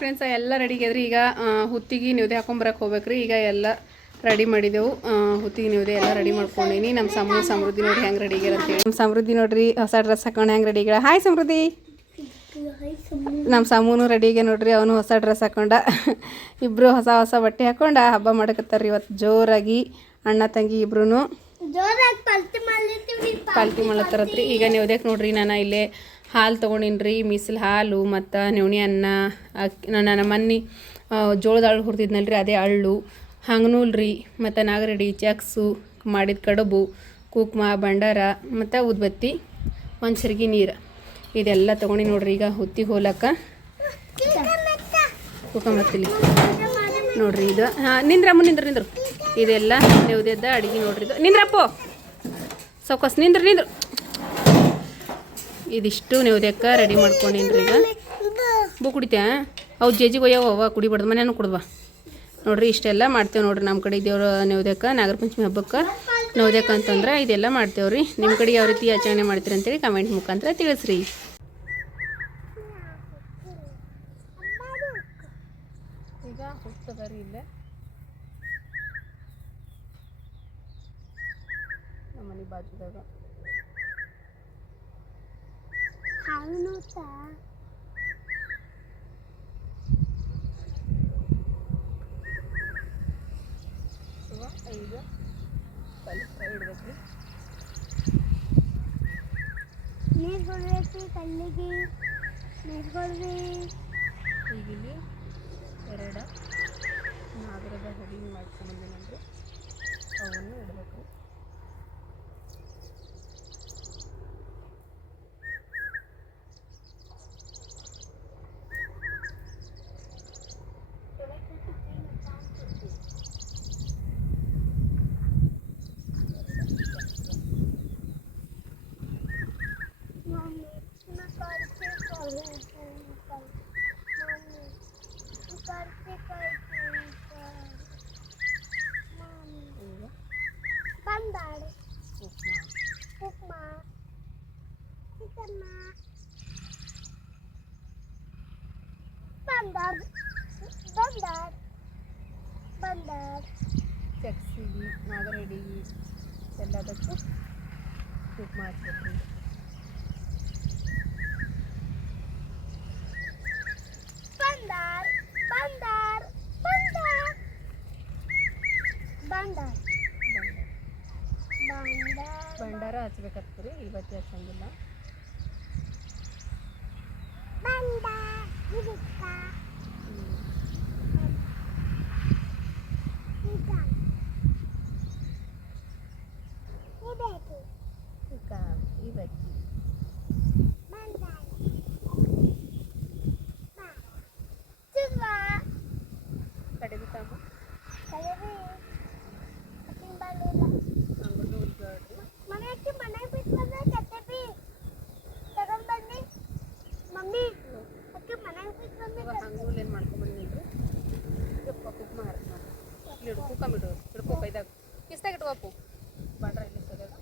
Friends ಎಲ್ಲ ready ಆಗ್ಯದ್ರಿ. ಈಗ ಹುತ್ತಿಗೆ ನ್ಯೂದೆ ಹಾಕೊಂಬರಕ್ಕೆ ಹೋಗ್ಬೇಕ್ರಿ. ಈಗ ಎಲ್ಲ ರೆಡಿ ಮಾಡಿದೆವು. ಹುತ್ತಿಗೆ ನ್ಯೂದೆ ಎಲ್ಲ ರೆಡಿ ಮಾಡ್ಕೊಂಡೀನಿ. ನಮ್ಮ ಸಮೃದ್ಧಿ ನೋಡಿ ಹೆಂಗೆ ರೆಡಿ ಆಗ್ಯಾರ ಅಂತೇಳಿ. ನಮ್ಮ ಸಮೃದ್ಧಿ ನೋಡ್ರಿ ಹೊಸ ಡ್ರೆಸ್ ಹಾಕೊಂಡು ಹೆಂಗೆ ರೆಡಿ ಆಗ್ಯಾಳ. ಹಾಯ್ ಸಮೃದ್ಧಿ. ನಮ್ಮ ಸಮೂನು ರೆಡಿ ಆಗ್ಯ ನೋಡ್ರಿ. ಅವನು ಹೊಸ ಡ್ರೆಸ್ ಹಾಕೊಂಡ. ಇಬ್ಬರು ಹೊಸ ಹೊಸ ಬಟ್ಟೆ ಹಾಕೊಂಡು ಹಬ್ಬ ಮಾಡಕತ್ತಾರ್ರಿ ಇವತ್ತು ಜೋರಾಗಿ. ಅಣ್ಣ ತಂಗಿ ಇಬ್ರು ಪಾಲ್ಟಿ ಮಾಡತ್ತಾರತ್ರಿ. ಈಗ ನ್ಯೂದ್ಯಕ್ಕೆ ನೋಡ್ರಿ ನಾನು ಇಲ್ಲೇ ಹಾಲು ತೊಗೊಂಡಿನ್ರಿ. ಮೀಸಲು ಹಾಲು ಮತ್ತು ನವಣೆ ಅನ್ನ, ನಾನು ಮನ್ನಿ ಜೋಳದ ಅಳ್ಳು ಹುರಿದಿದ್ನಲ್ರಿ ಅದೇ ಅಳ್ಳು, ಹಂಗನೂಲ್ರಿ ಮತ್ತು ನಾಗರಡಿ, ಚಕ್ಸು, ಮಾಡಿದ ಕಡುಬು, ಕುಕ್ಮ, ಭಂಡಾರ ಮತ್ತು ಉದ್ಬತ್ತಿ, ಒಂದು ಸರಿಗೆ ನೀರು ಇದೆಲ್ಲ ತೊಗೊಂಡು ನೋಡ್ರಿ. ಈಗ ಹುತ್ತಿಗೆ ಹೋಲಕ್ಕ ಕುಕ್ಕಂಬತ್ತಿಲಿ ನೋಡ್ರಿ. ಇದು ನಿಂದ್ರಮ್ಮ ನಿಂದ್ರು ಇದೆಲ್ಲ ನ್ಯೂದ್ಯದ ಅಡುಗೆ ನೋಡ್ರಿ. ಇದು ನಿಂದ್ರಪ್ಪು ಸೌಕಸ್ ನಿಂದ್ರು. ಇದಿಷ್ಟು ನ್ಯೂದ್ಯಕ್ಕೆ ರೆಡಿ ಮಾಡ್ಕೊಂಡೇನ್ರಿ. ಈಗ ಬೂ ಕುಡಿತ್ಯಾ ಅವು ಜೇಜಿಗೆ ಒಯ್ಯವ ಕುಡಿಬಾರ್ದು, ಮನೇನು ಕುಡ್ವಾ ನೋಡ್ರಿ. ಇಷ್ಟೆಲ್ಲ ಮಾಡ್ತೇವೆ ನೋಡ್ರಿ ನಮ್ಮ ಕಡೆ ದೇವ್ರ ನ್ಯೂದ್ಯಕ್ಕೆ. ನಾಗರ ಪಂಚಮಿ ಹಬ್ಬಕ್ಕೆ ನ್ಯೂದ್ಯಕ್ಕೆ ಅಂತಂದ್ರೆ ಇದೆಲ್ಲ ಮಾಡ್ತೇವ್ರಿ. ನಿಮ್ಮ ಕಡೆ ಯಾವ ರೀತಿ ಆಚರಣೆ ಮಾಡ್ತೀರಿ ಅಂತೇಳಿ ಕಮೆಂಟ್ ಮುಖಾಂತರ ತಿಳಿಸ್ರಿ. ಈಗ ಹೋಗ್ತದಾರಿ ಇಲ್ಲೇ ನಮ್ಮ ಮನೆ ಬಾಜುದಾಗ ಈಗ ಸ್ವಲ್ಪ ಇಡ್ಬೇಕ್ರಿ. ನೀರು ಕೊಡ್ಬೇಕು ಕಣ್ಣಿಗೆ, ನೀರು ಕೊಡ್ರಿ. ಈಗಿಲ್ಲಿ 2 ನಾಗರದ ಹಡಿ ಮಾಡ್ಕೊಂಡ್ಬಂದೇನಂದ್ರೆ ಅವನ್ನು ಇಡಬೇಕು. ಚಕ್ಸಿಗೆ ನಾಗರಡಿಗೆ ಎಲ್ಲದಕ್ಕೂ ಕುಕ್ಮ ಹಚ್ಬೇಕು. ಭಂಡಾರ ಹಚ್ಬೇಕಾಗ್ತದೆ, ಇವತ್ತು ಹಚ್ಚಂಗಿಲ್ಲ. ಹಂಗೂಲೇನು ಮಾಡ್ಕೊಂಬಂದಿಲ್ರಿ. ಕುಕ್ಮ ಇಡು ಕುಕ್ಕಮ್ ಇಡು ಹಿಡ್ಕೋಪ ಇದಾಗ ಕಿಸ್ತಾಗ ಇಟ್ಕೋಪು ಬಂಡ್ರ ಇಲ್ಲಿ ಸರಿಯಲ್ಲ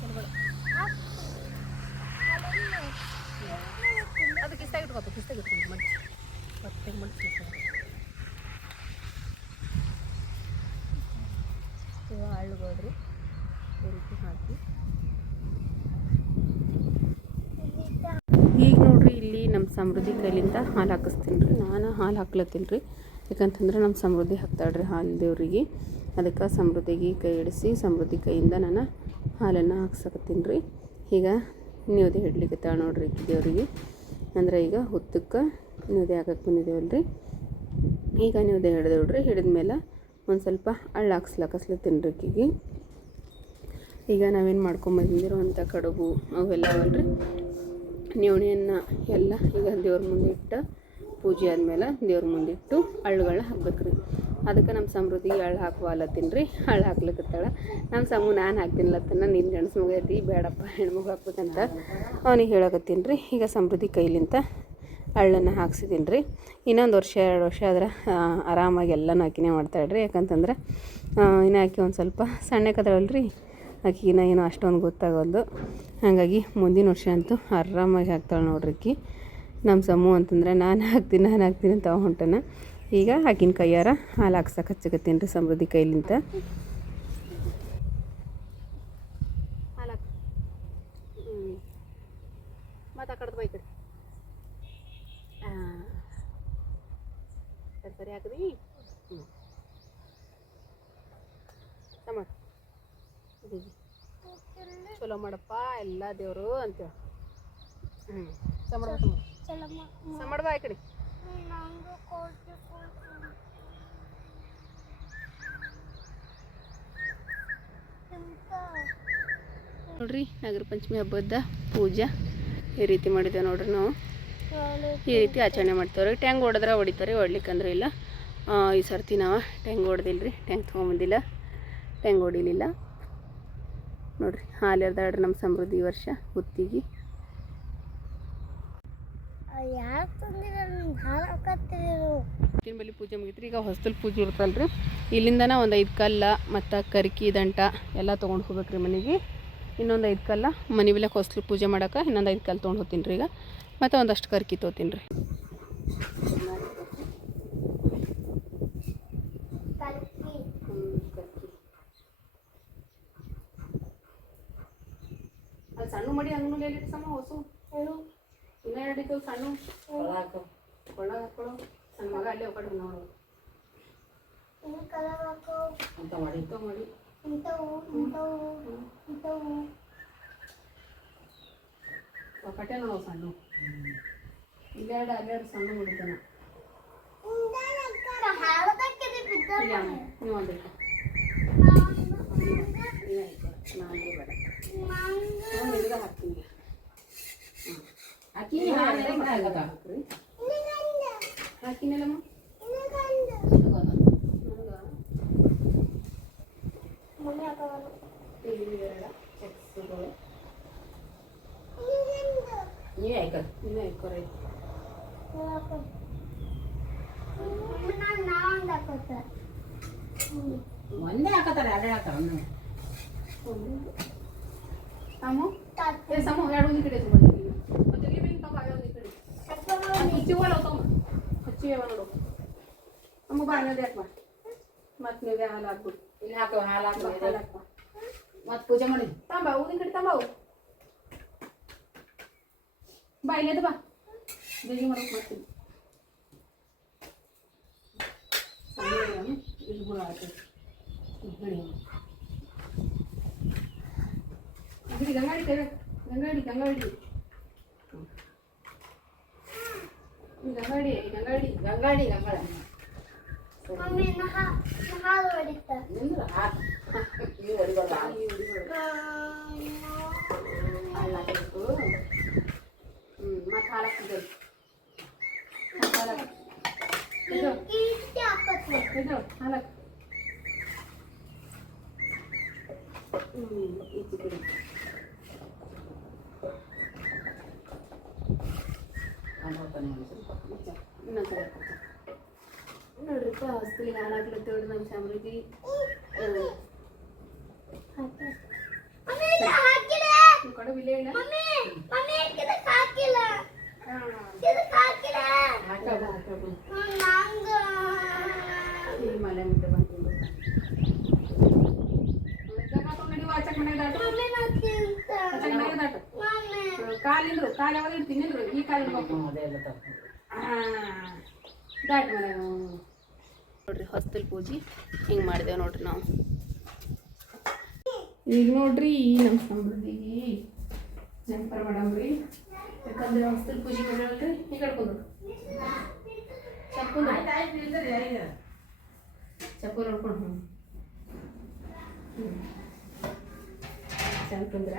ಚೆಲ್ಬೇಡ ಅದು ಕಿಸ್ತಾಗ ಇಟ್ಕೋಪ, ಕಿಸ್ತಾಗ ಇಟ್ಕೊಂಡು ಮಡ್ಚಿ ಹೊಟ್ಟೆಗೆ ಮಡ್ಚಿ ಹಳ್ಳುಗೋದ್ರಿ ಈ ರೀತಿ ಹಾಕಿ. ಈಗ ನೋಡ್ರಿ ಇಲ್ಲಿ ನಮ್ಮ ಸಮೃದ್ಧಿ ಕೈಲಿಂದ ಹಾಲು ಹಾಕಿಸ್ತೀನಿ ರೀ. ನಾನು ಹಾಲು ಹಾಕ್ಲತ್ತೀನಿ ರೀ. ಯಾಕಂತಂದ್ರೆ ನಮ್ಮ ಸಮೃದ್ಧಿ ಹಾಕ್ತಾಳ್ರಿ ಹಾಲು ದೇವ್ರಿಗೆ. ಅದಕ್ಕೆ ಸಮೃದ್ಧಿಗೆ ಕೈ ಇಡಿಸಿ ಸಮೃದ್ಧಿ ಕೈಯಿಂದ ನಾನು ಹಾಲನ್ನು ಹಾಕ್ಸಕತ್ತೀನಿ ರೀ. ಈಗ ನ್ಯೂದೆ ಹಿಡ್ಲಿಕ್ಕೆ ನೋಡ್ರಿ ದೇವ್ರಿಗೆ. ಅಂದ್ರೆ ಈಗ ಹುತ್ತಕ್ಕೆ ನ್ಯೂದೆ ಹಾಕಕ್ಕೆ ಬಂದಿದ್ದೇವಲ್ರಿ. ಈಗ ನ್ಯೂದೆ ಹಿಡಿದೇವ್ರಿ. ಹಿಡಿದ್ಮೇಲೆ ಒಂದು ಸ್ವಲ್ಪ ಹಳ್ಳು ಹಾಕ್ಸ್ಲತ್ತೀನಿ ರೀ ಅಕ್ಕಿಗೆ. ಈಗ ನಾವೇನು ಮಾಡ್ಕೊಂಬಂದಿರೋವಂಥ ಕಡುಬು ಅವೆಲ್ಲ ಅವಲ್ರಿ ನವಣೆಯನ್ನು ಎಲ್ಲ ಈಗ ದೇವ್ರ ಮುಂದೆ ಇಟ್ಟು ಪೂಜೆ ಆದಮೇಲೆ ದೇವ್ರ ಮುಂದೆ ಇಟ್ಟು ಹಳ್ಳುಗಳನ್ನ ಹಾಕ್ಬೇಕ್ರಿ. ಅದಕ್ಕೆ ನಮ್ಮ ಸಮೃದ್ಧಿಗೆ ಹಳ್ಳು ಹಾಕುವಲ್ಲತ್ತೀನಿ ರೀ. ಹಳ್ಳು ಹಾಕ್ಲಿಕ್ಕತ್ತಾಳ ನಮ್ಮ ಸಮೂ ನಾನು ಹಾಕ್ತೀನಿಲತ್ತನ ನಿನ್ನ ಗಂಡಸ ಮಗ ಐತಿ ಬೇಡಪ್ಪ ಹೆಣ್ಮಗು ಹಾಕ್ಬೇಕಂತ ಅವನಿಗೆ ಹೇಳಕತ್ತೀನಿ ರೀ. ಈಗ ಸಮೃದ್ಧಿ ಕೈಲಿಂತ ಅಳ್ಳನ್ನು ಹಾಕ್ಸಿದ್ದೀನಿ ರೀ. ಇನ್ನೊಂದು ವರ್ಷ 2 ವರ್ಷ ಆದ್ರೆ ಆರಾಮಾಗಿ ಎಲ್ಲನೂ ಆಕಿನೇ ಮಾಡ್ತಾಳ್ರಿ. ಯಾಕಂತಂದ್ರೆ ಇನ್ನು ಆಕಿ ಒಂದು ಸ್ವಲ್ಪ ಸಣ್ಣಕದಳಲ್ಲ ರೀ, ಆಕಿನ ಏನೋ ಅಷ್ಟೊಂದು ಗೊತ್ತಾಗೋದು. ಹಾಗಾಗಿ ಮುಂದಿನ ವರ್ಷ ಅಂತೂ ಆರಾಮಾಗಿ ಹಾಕ್ತಾಳೆ ನೋಡ್ರಿ ಆಕಿ. ನಮ್ಮ ಸಮೂ ಅಂತಂದ್ರೆ ನಾನು ಹಾಕ್ತೀನಿ ಅಂತ ಹೊಂಟನ. ಈಗ ಆಕಿನ ಕೈಯಾರ ಹಾಲು ಹಾಕ್ಸಕ್ಕೆ ಹಚ್ಚಕತ್ತೀನಿ ರೀ ಸಮೃದ್ಧಿ ಕೈಲಿಂತ. ಹಾಲು ಹಾಕಿ ಮತ್ತು ಆ ಕಡೆ ಬೈ ಕಡೆ ಸರಿ ಹಾಕಿದ್ರಿ. ಚಲೋ ಮಾಡಪ್ಪ ಎಲ್ಲ ದೇವರು ಅಂತೇಳಿ. ಮಾಡಬಾ ಈ ಕಡೆ. ನೋಡ್ರಿ ನಾಗರ ಪಂಚಮಿ ಹಬ್ಬದ ಪೂಜೆ ಈ ರೀತಿ ಮಾಡಿದ್ದೇವೆ ನೋಡ್ರಿ. ನಾವು ಈ ರೀತಿ ಆಚರಣೆ ಮಾಡ್ತೇವ್ರಿ. ಟ್ಯಾಂಗ್ ಹೊಡೆದ್ರೆ ಹೊಡಿತಾರೆ, ಹೊಡ್ಲಿಕ್ಕಂದ್ರೆ ಇಲ್ಲ. ಈ ಸರ್ತಿ ನಾವು ಟ್ಯಾಂಗ್ ಹೊಡೆದಿಲ್ಲ ರೀ, ಟ್ಯಾಂಗ್ ತೊಗೊಂಬಂದಿಲ್ಲ, ಟ್ಯಾಂಗ್ ಹೊಡಿಲಿಲ್ಲ ನೋಡ್ರಿ. ಹಾಲು ಎರ್ದಾಡ್ರಿ ನಮ್ಮ ಸಮೃದ್ಧಿ ವರ್ಷ ಗುತ್ತಿಗೆ. ಬಳಿ ಪೂಜೆ ಮುಗಿತ್ರಿ. ಈಗ ಹೊಸ್ತಲ್ ಪೂಜೆ ಇರ್ತಲ್ರಿ. ಇಲ್ಲಿಂದನ ಒಂದು 5 ಕಲ್ಲ ಮತ್ತು ಕರ್ಕಿ ದಂಟ ಎಲ್ಲ ತೊಗೊಂಡು ಹೋಗ್ಬೇಕ್ರಿ ಮನೆಗೆ. ಇನ್ನೊಂದು 5 ಕಲ್ಲ ಮನೆ ಮೇಲೆ ಹೊಸ್ತಲು ಪೂಜೆ ಮಾಡೋಕೆ ಇನ್ನೊಂದು 5 ಕಲ್ಲು ತೊಗೊಂಡು ಹೋಗ್ತೀನಿ ರೀ ಈಗ. ಮತ್ತು ಒಂದಷ್ಟು ಕರ್ಕಿ ತೊಗೋತೀನಿ ರೀ. ಅದು ಸಣ್ಣ ಮಡಿ ಹಂಗೆ ಸಮ ಹೊಸು ಇನ್ನೂ ಹಿಡಿತೇವೆ ಸಣ್ಣ ಒಳಗೆ ಹಾಕೊಳ್ಳೋ ನನ್ನ ಮಗ ಅಲ್ಲೇ ಒಕ್ಕಡೆ ನೋಡು ಅಂತ ಮಾಡಿ ಒಕ್ಕಟೆ ನೋಡು ಸಣ್ಣ ಇಲ್ಲೆರಡು ಸಣ್ಣ ಹೊಡಿತಾನೆ. ನೀವು ಒಂದಿಟ್ಟ ನನಗೆ ಬೇಡ ನಿನಗೆ ಹಾಕ್ತೀನಿ. ಹಾಕಿನಲ್ಲಮ್ಮ ನೀವೇ ಹಾಕೋರಿ. ಒಂದೇ ಹಾಕತ್ತಾರೆ, 2 ಹಾಕ್ತಾರೆ. ಸಮು ಸಮು 2 ಒಂದು ಕಡೆ ಹಚ್ಚಿವ ನೋಡು. ಅಮ್ಮ ಬಾಣದ ಯಾಕೆ ಮತ್ತೆ ನೀವೇ ಹಾಲು ಹಾಕ್ಬಿಡು. ಇಲ್ಲಿ ಹಾಕೋ ಹಾಲು ಹಾಕಪ್ಪ ಮತ್ತೆ ಪೂಜೆ ಮಾಡಿ ತಂಬ ಊದಿನ ಕಡೆ ತಂಬವು ಬಾ ಇಲ್ಲದ ಬಾ ಬೇಗ ಮಾಡೋಕೆ ಮಾಡ್ತೀನಿ. ಇಲ್ಲಿ ಗುಣ ಆಗ್ತದೆ ಗಿಡಿ ಗಂಗಾಡಿ ಕೈ ಗಂಗಾಡಿ ಗಂಗಾಡಿ ಗಂಗಾಡಿ ಗಂಗಾಡಿ ಗಂಗಾಡಿ ಗಂಗಾಳ ಮತ್ತೆ ಹಾಲಾಕ್ತಿದ್ದೆ ಹಾಲಾಕ್ ಈಚೆ ಕಡೆ ನೋಡ್ರಿಪ್ಪ ಹೊಸ್ತಿಲಿ ಹಾಲಾಗ್ಲತ್ತೇಳಿ ನಮ್ಮ ಸಮೃದ್ಧಿ ಕಡೆ ಬಿಲೆ ಇಲ್ಲ ಮಲೆ ಮುದ್ದೆ ಬಂತು ಕಾಲಿಂದ್ರು ಕಾಲು ಯಾವಾಗ ಇಡ್ತೀನಿ ನಿಲ್ರು ಈ ಕಾಲಿನ ದಾಟ್ ಮನೆ ನೋಡ್ರಿ ಹೊಸ್ತಲ್ ಪೂಜೆ ಹಿಂಗೆ ಮಾಡಿದೆವು ನೋಡ್ರಿ ನಾವು. ಈಗ ನೋಡ್ರಿ ನಮ್ಮ ಸಮೃದ್ಧಿಗೆ ಜಂಪರ್ ಮಾಡಮ್ರಿ. ಯಾಕಂದ್ರೆ ಹೊಸ್ತಲ್ ಪೂಜೆ ಕೊಡಲ್ರಿ ಈಗ ಕಡ್ಕೊಂಡು ಚಪ್ಪು ನೋಡ್ಕೊಂಡು ಚಂದ್ರ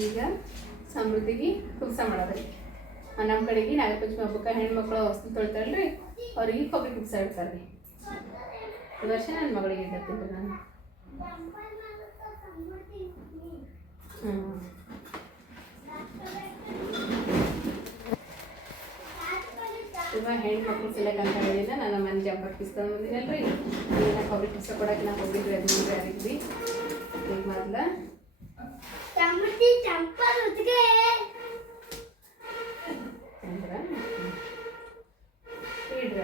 ಈಗ ಸಮೃದ್ಧಿಗೆ ಕುಬ್ಸ ಮಾಡೋದ್ರಿ. ನಮ್ಮ ಕಡೆಗೆ ನಾಗಪಂಚಮಿ ಹಬ್ಬಕ್ಕೆ ಹೆಣ್ಮಕ್ಳು ಹೊಸ್ತು ತೊಳ್ತಾಳ್ರಿ, ಅವ್ರಿಗೆ ಕೊಬ್ಬರಿ ಕುಬ್ಸ ಇಡ್ತಾರೆ ರೀ. ಈ ವರ್ಷ ನನ್ನ ಮಗಳಿಗೆ ಇಡ್ತೀನಿ ನಾನು. ತುಂಬ ಹೆಣ್ಮಕ್ಳು ಸಿಲಕ್ ಅಂತ ಹೇಳಿದ ನಾನು ಮನೆ ಜಂಪರ್ ಕಿಸ್ಕೊಂಡು ಬಂದಿನಲ್ರಿ ಈಗ ಕೊಬ್ಬರಿ ಕಿಸ ಕೊಡಕ್ಕೆ ನಾವು ಹೋಗಿದ್ವಿ ಅದು ಮುಂದೆ ಆಗಿದ್ವಿ ಈಗ ಮೊದಲ ಇಡ್ರ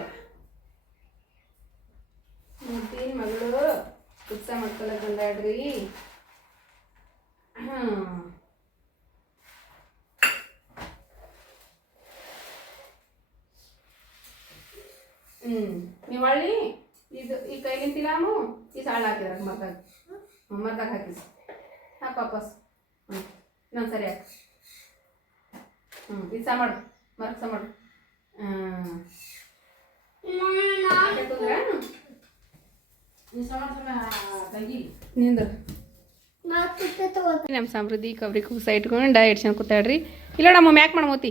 ಮುದ್ದಿನ ಮಗಳು ಉತ್ಸ ಮಾಡ್ಕೊಳಕ್ ಬಂದಾಡ್ರಿ. ನೀವು ಹಳ್ಳಿ ಇದು ಈ ಕೈಲಿನ ತಿಲಾಮು ಈ ಸಾಳು ಹಾಕಿದ್ರ ಮರ್ದಾಗ ಹಾಕಿಸಿ ಹಾಕು ವಾಪಸ್. ಇನ್ನೊಂದು ಸರಿ ಹಾಕಿ. ಇದು ಸಹ ಮಾಡು ಮರಕ್ ಸಹ ಮಾಡು. ನಿಂದ್ರು ನಮ್ಮ ಸಮೃದ್ಧಿ ಕಬ್ರಿ ಕೂಸ ಇಟ್ಕೊಂಡು ಎಡ್ಸ್ಕೊಂಡು ಕೂತಾಡ್ರಿ. ಇಲ್ಲ ನಮ್ಮ ಮ್ಯಾಕ್ ಮಾಡ್ಮೋತಿ.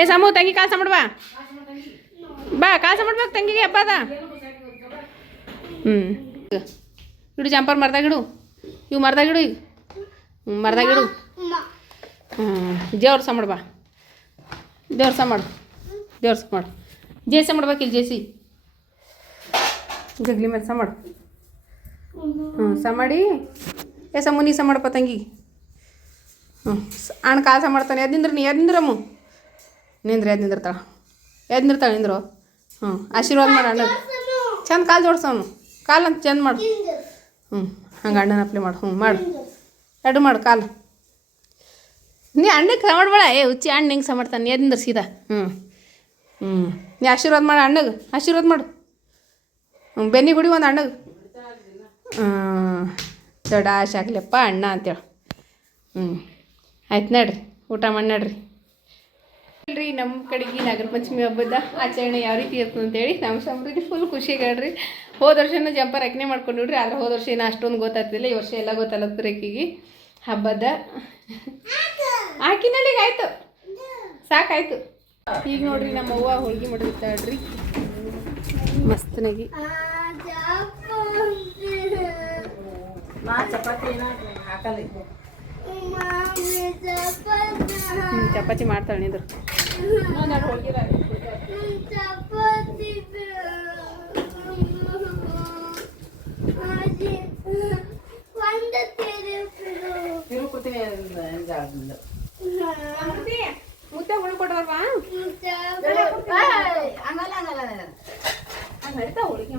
ಏ ಸಮೂ ತಂಗಿ ಕಾಲು ಸಮಾಡ್ ಬಾ ಕಾಲು ಸಮಾಡ್ಬೇಕು ತಂಗಿಗೆ ಹಬ್ಬ ಅದ. ಇಡು ಜಂಪರ್ ಮರ್ದಾಗಿಡು, ಇವು ಮರ್ದಾಗಿಡು, ಈಗ ಮರ್ದಾಗಿಡು. ದೇವ್ರ ಸಮಾಡ್ ಬಾ, ದೇವ್ರ ಸಹ ಮಾಡು, ದೇವ್ರ ಸಹ ಮಾಡು. ಜೇಸಿ ಮಾಡ್ಬೇಕಿಲ್ಲ ಜೇಸಿ ಗಗ್ಲಿ ಮೇಲೆ ಸಹ ಮಾಡು. ಸಹ ಮಾಡಿ ಏ ಸಮೂ ನೀ ಸಹ ಮಾಡಪ್ಪ ತಂಗಿ. ಅಣ್ಣ ಕಾಲು ಸಹ ಮಾಡ್ತಾನೆ. ಎದ್ದು ನಿಂದ್ರಿ ನೀ, ಎದ್ದು ನಿಂದ್ರಮ್ಮ, ನಿಂದ್ರಿ ಎದ್ದು ನಿಂದಿರ್ತಾಳೆ, ಎದ್ದು ನಿಂದಿರ್ತಾಳೆ ನಿಂದ್ರು. ಆಶೀರ್ವಾದ ಮಾಡು ಅಣ್ಣ, ಚಂದ ಕಾಲು ಜೋಡ್ಸವನು, ಕಾಲು ಅಂತ ಚಂದ ಮಾಡು. ಹಂಗೆ ಅಣ್ಣನ ಅಪ್ಲೆ ಮಾಡು. ಮಾಡು ಎರಡು ಮಾಡು ಕಾಲು. ನೀ ಅಣ್ಣಗೆ ಸಹ ಮಾಡ್ಬೇಡ. ಏ ಹುಚ್ಚಿ ಅಣ್ಣ ಹಿಂಗೆ ಸಹ ಮಾಡ್ತಾನೆ. ಎದ್ದು ನಿಂದ್ರ ಸೀದಾ. ನೀ ಆಶೀರ್ವಾದ ಮಾಡು ಅಣ್ಣಗೆ, ಆಶೀರ್ವಾದ ಮಾಡು. ಬೆನ್ನಿ ಗುಡಿ ಒಂದು ಅಣ್ಣಗೆ. ದೊಡ್ಡ ಆಶೆ ಆಗ್ಲಪ್ಪ ಅಣ್ಣ ಅಂತೇಳಿ. ಆಯ್ತು ನಡ್ರಿ, ಊಟ ಮಾಡಿ ನಡ್ರಿ. ಅಲ್ರಿ ನಮ್ಮ ಕಡೆಗೆ ನಾಗರ ಪಂಚಮಿ ಹಬ್ಬದ ಆಚರಣೆ ಯಾವ ರೀತಿ ಇರ್ತದೆ ಅಂತೇಳಿ ನಮ್ಮ ಸಮೃದ್ಧಿ ಫುಲ್ ಖುಷಿಗಾಡ್ರಿ. ಹೋದ ವರ್ಷನ ಜಂಪರ್ ಅಕ್ನೆ ಮಾಡ್ಕೊಂಡಿಡ್ರಿ, ಆದ್ರೆ ಹೋದ ವರ್ಷ ಏನೋ ಅಷ್ಟೊಂದು ಗೊತ್ತಾಗ್ತಿಲ್ಲ. ಈ ವರ್ಷ ಎಲ್ಲ ಗೊತ್ತಲ್ಲತ್ತರ ಆಕಿಗೆ ಹಬ್ಬದ ಹಾಕಿನಲ್ಲಿಗೆ ಆಯ್ತು, ಸಾಕಾಯ್ತು. ಈಗ ನೋಡ್ರಿ ನಮ್ಮ ಅವ್ವ ಹೋಳ್ಗೆ ಮಾಡಿರ್ತಾಳ್ರಿ ಮಸ್ತನಾಗಿ. ಚಪಾತಿ ಮಾಡ್ತಾಳೆ ನಿಂದ್ರು. ಹೋಳ್ಗೆ ಮುದ್ದೆ ಹುಳಿ ಕೊಟ್ಟವಲ್ವಾ ನಡೀತಾ ಹೋಳಿಗೆ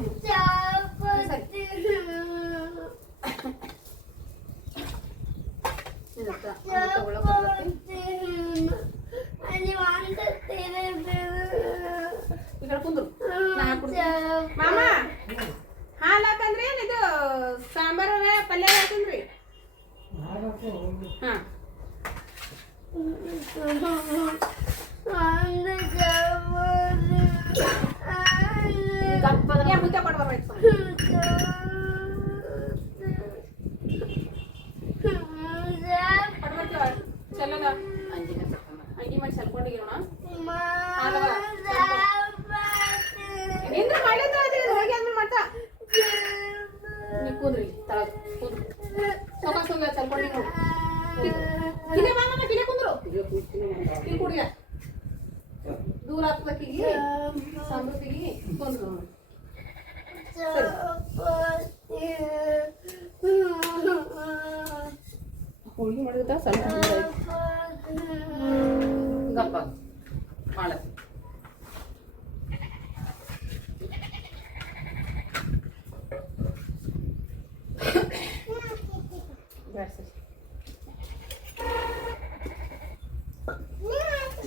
ಕುಂದ್ರು. ಮಾಮ ಹಾಲು ಹಾಕಂದ್ರಿ ಇದು ಸಾಂಬಾರು ಪಲ್ಯ ಹಾಕಂದ್ರಿ. ಹಾಂ ಮುದ್ದೆ ಕೊಡ್ಬಾರ್ದು. ಚಲೋದ ಅಂಗಿ ಮಾಡಿ ಸಲ್ಕೊಂಡಿರೋಣ. ನಿಂದ್ರೆ ಮಾಡಿದ ಹೋಗಿ ಆದ್ಮೇಲೆ ಮಾಡ್ತಾ ನೀವು ಕೂದ್ರಿ ತಳಗ ಕೂದ್ರು ಸೊಗ ಸಲ್ಕೊಂಡಿ ನೋಡು. ಕಿಲೆ ಮಾಮ ಕಿಲೆ ಕುಂದ್ರು ಕಿಲ್ ಕುಡಿಯ ದೂರ ಆಗ್ತದಕ್ಕಿಗೆ ಸಮೃದ್ಧಿಗೆ ಕುಂದ್ರು. ಹೋಳಿಗೆ ಮಾಡಿದ ಸ್ವಲ್ಪ ಗಪ್ಪ ಮಾಡ.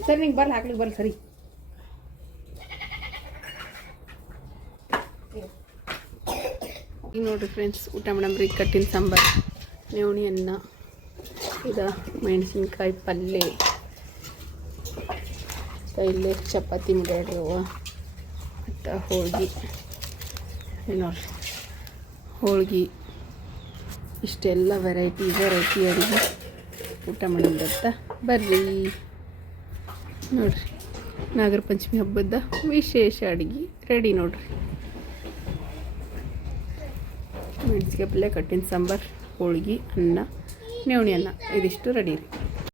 ಸರಿ ನಿಂಗೆ ಬರ್ಲಿ ಹಾಕ್ಲಿಕ್ಕೆ ಬರ್ಲಿ ಸರಿ. ಈಗ ನೋಡಿರಿ ಫ್ರೆಂಡ್ಸ್ ಊಟ ಮಾಡಮ್ರಿ. ಕಟ್ಟಿನ ಸಾಂಬಾರು, ನವಣಿ ಅನ್ನ, ಇದು ಮೆಣಸಿನ್ಕಾಯಿ ಪಲ್ಯ, ಕೈಲೇ ಚಪಾತಿ ಮಾಡ್ಯಾಡ್ರಿ ಅವ, ಮತ್ತು ಹೋಳ್ಗೆ ನೋಡ್ರಿ ಹೋಳ್ಗೆ. ಇಷ್ಟೆಲ್ಲ ವೆರೈಟಿ ಅಡುಗೆ ಊಟ ಮಾಡೋದಂತ ಬರ್ರಿ ನೋಡ್ರಿ. ನಾಗರ ಪಂಚಮಿ ಹಬ್ಬದ ವಿಶೇಷ ಅಡುಗೆ ರೆಡಿ ನೋಡ್ರಿ. ಮೆಣಸಿಗೆ ಪಲ್ಯ, ಕಟ್ಟಿನ ಸಾಂಬಾರು, ಹೋಳ್ಗೆ, ಅನ್ನ, ನವಣೆ ಅನ್ನ ಇದಿಷ್ಟು ರೆಡಿ ರೀ.